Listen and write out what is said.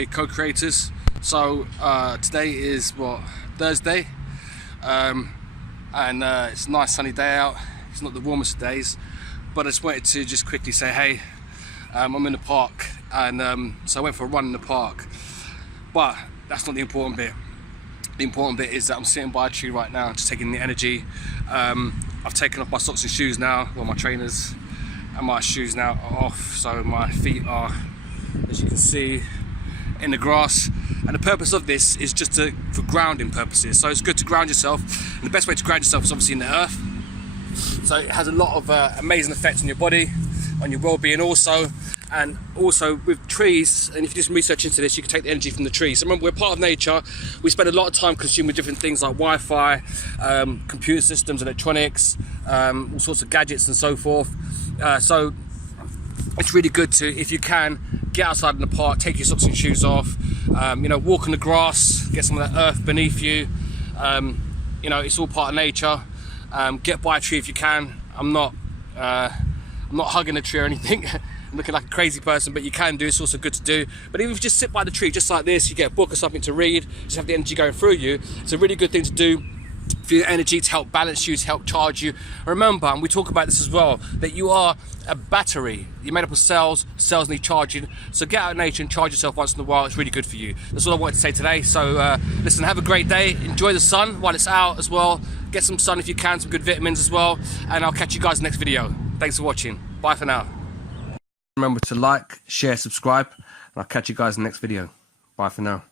way, co-creators. So today is what, Thursday, and it's a nice sunny day out. It's not the warmest of days, but I just wanted to just quickly say hey. I'm in the park, and so I went for a run in the park, but that's not the important bit. The important bit is that I'm sitting by a tree right now, just taking the energy. I've taken off my socks and shoes now, well, my trainers, and my shoes now are off, so my feet are, as you can see, in the grass. And the purpose of this is just for grounding purposes. So it's good to ground yourself, and the best way to ground yourself is obviously in the earth. So it has a lot of amazing effects on your body, on your well-being also, and also with trees. And if you do some research into this, you can take the energy from the trees. So remember, we're part of nature. We spend a lot of time consuming different things like Wi-Fi, computer systems, electronics, all sorts of gadgets and so forth. So it's really good to, if you can, get outside in the park, take your socks and shoes off, you know, walk on the grass, get some of that earth beneath you. You know, it's all part of nature. Get by a tree if you can. I'm not hugging a tree or anything. I'm looking like a crazy person, but you can do. It's also good to do. But even if you just sit by the tree, just like this, you get a book or something to read, just have the energy going through you. It's a really good thing to do for your energy, to help balance you, to help charge you. Remember, and we talk about this as well, that you are a battery. You're made up of cells. Cells need charging. So get out in nature and charge yourself once in a while. It's really good for you. That's all I wanted to say today. So listen, have a great day. Enjoy the sun while it's out as well. Get some sun if you can, some good vitamins as well. And I'll catch you guys in the next video. Thanks for watching. Bye for now. Remember to like, share, subscribe, and I'll catch you guys in the next video. Bye for now.